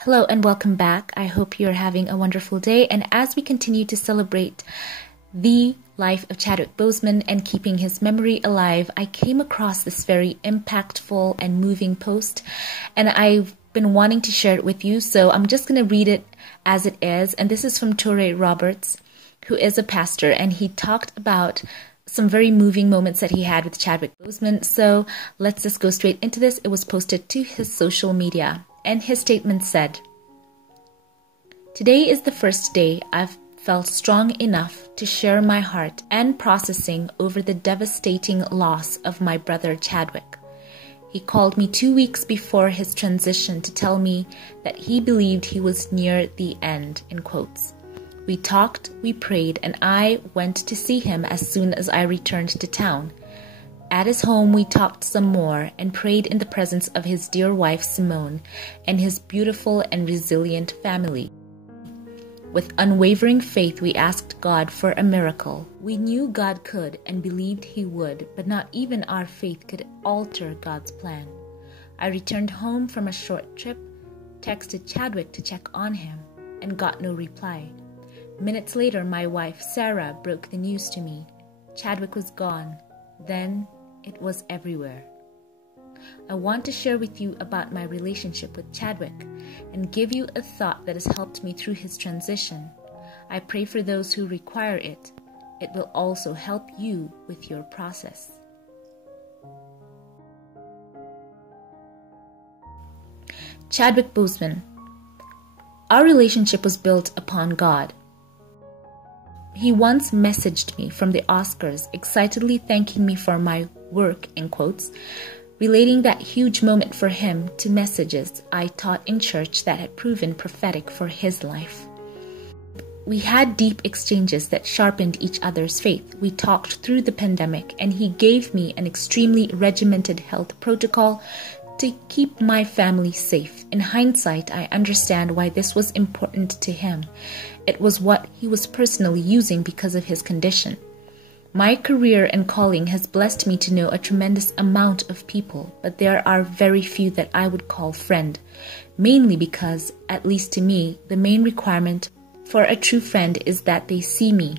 Hello and welcome back. I hope you're having a wonderful day. And as we continue to celebrate the life of Chadwick Boseman and keeping his memory alive, I came across this very impactful and moving post, and I've been wanting to share it with you. So I'm just going to read it as it is. And this is from Touré Roberts, who is a pastor, and he talked about some very moving moments that he had with Chadwick Boseman. So let's just go straight into this. It was posted to his social media. And his statement said, "Today is the first day I've felt strong enough to share my heart and processing over the devastating loss of my brother Chadwick. He called me 2 weeks before his transition to tell me that he believed he was near the end," in quotes. "We talked, we prayed, and I went to see him as soon as I returned to town. At his home, we talked some more and prayed in the presence of his dear wife, Simone, and his beautiful and resilient family. With unwavering faith, we asked God for a miracle. We knew God could and believed he would, but not even our faith could alter God's plan. I returned home from a short trip, texted Chadwick to check on him, and got no reply. Minutes later, my wife, Sarah, broke the news to me. Chadwick was gone. Then it was everywhere. I want to share with you about my relationship with Chadwick and give you a thought that has helped me through his transition. I pray for those who require it. It will also help you with your process." Chadwick Boseman. Our relationship was built upon God. He once messaged me from the Oscars, excitedly thanking me for my work, in quotes, relating that huge moment for him to messages I taught in church that had proven prophetic for his life. We had deep exchanges that sharpened each other's faith. We talked through the pandemic, and he gave me an extremely regimented health protocol to keep my family safe. In hindsight, I understand why this was important to him. It was what he was personally using because of his condition. My career and calling has blessed me to know a tremendous amount of people, but there are very few that I would call friend, mainly because, at least to me, the main requirement for a true friend is that they see me.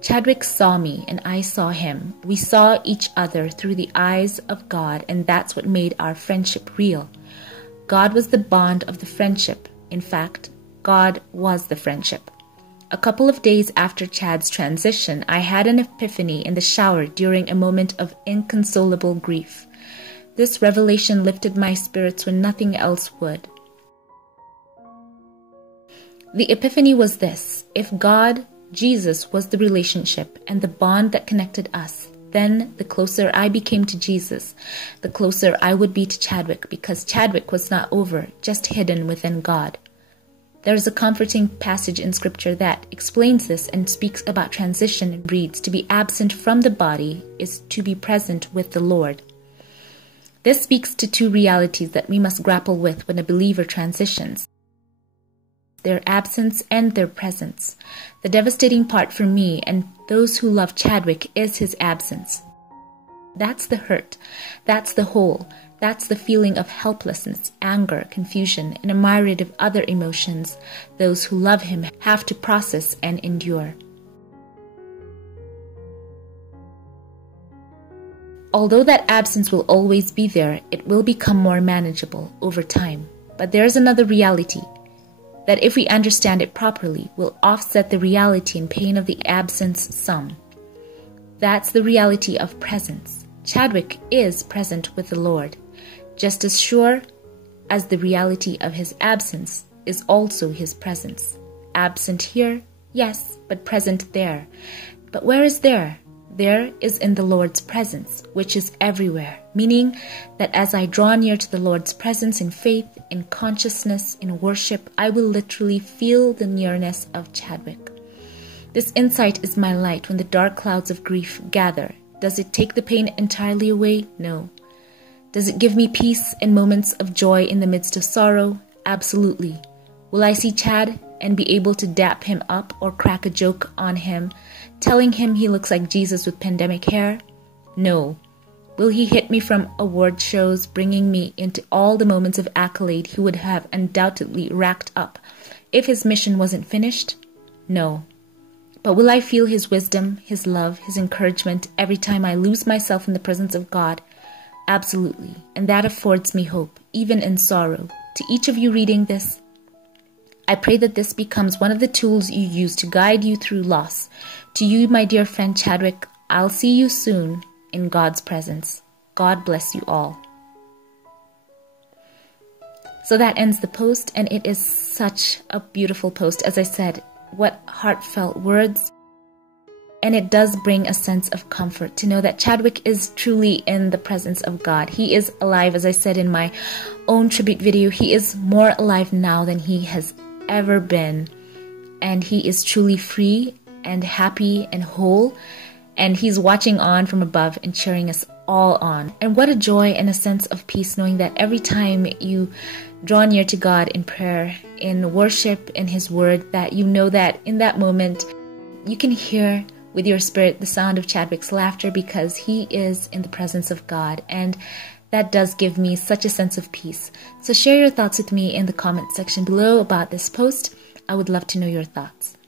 Chadwick saw me and I saw him. We saw each other through the eyes of God, and that's what made our friendship real. God was the bond of the friendship. In fact, God was the friendship. A couple of days after Chad's transition, I had an epiphany in the shower during a moment of inconsolable grief. This revelation lifted my spirits when nothing else would. The epiphany was this: if God, Jesus, was the relationship and the bond that connected us, then the closer I became to Jesus, the closer I would be to Chadwick, because Chadwick was not over, just hidden within God. There is a comforting passage in Scripture that explains this and speaks about transition and reads, "To be absent from the body is to be present with the Lord." This speaks to two realities that we must grapple with when a believer transitions: their absence and their presence. The devastating part for me and those who love Chadwick is his absence. That's the hurt. That's the hole. That's the feeling of helplessness, anger, confusion, and a myriad of other emotions those who love him have to process and endure. Although that absence will always be there, it will become more manageable over time. But there's another reality that, if we understand it properly, will offset the reality and pain of the absence some. That's the reality of presence. Chadwick is present with the Lord, just as sure as the reality of his absence is also his presence. Absent here, yes, but present there. But where is there? There is in the Lord's presence, which is everywhere, meaning that as I draw near to the Lord's presence in faith, in consciousness, in worship, I will literally feel the nearness of Chadwick. This insight is my light when the dark clouds of grief gather. Does it take the pain entirely away? No. Does it give me peace in moments of joy in the midst of sorrow? Absolutely. Will I see Chad and be able to dap him up or crack a joke on him, telling him he looks like Jesus with pandemic hair? No. Will he hit me from award shows, bringing me into all the moments of accolade he would have undoubtedly racked up if his mission wasn't finished? No. But will I feel his wisdom, his love, his encouragement every time I lose myself in the presence of God? Absolutely. And that affords me hope, even in sorrow. To each of you reading this, I pray that this becomes one of the tools you use to guide you through loss. To you, my dear friend Chadwick, I'll see you soon in God's presence. God bless you all. So that ends the post, and it is such a beautiful post. As I said, what heartfelt words. And it does bring a sense of comfort to know that Chadwick is truly in the presence of God. He is alive, as I said in my own tribute video. He is more alive now than he has ever been. And he is truly free and happy and whole. And he's watching on from above and cheering us all on. And what a joy and a sense of peace knowing that every time you draw near to God in prayer, in worship, in his word, that you know that in that moment you can hear with your spirit the sound of Chadwick's laughter because he is in the presence of God. And that does give me such a sense of peace. So share your thoughts with me in the comment section below about this post. I would love to know your thoughts.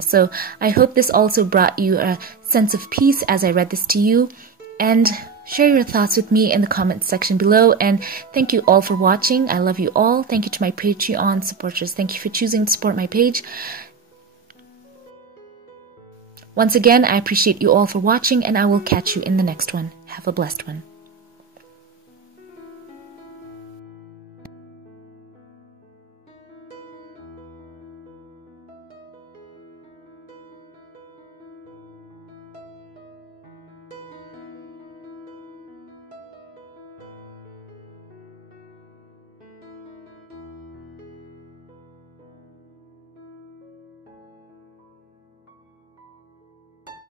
So I hope this also brought you a sense of peace as I read this to you. And share your thoughts with me in the comment section below. And thank you all for watching. I love you all. Thank you to my Patreon supporters. Thank you for choosing to support my page. Once again, I appreciate you all for watching, and I will catch you in the next one. Have a blessed one.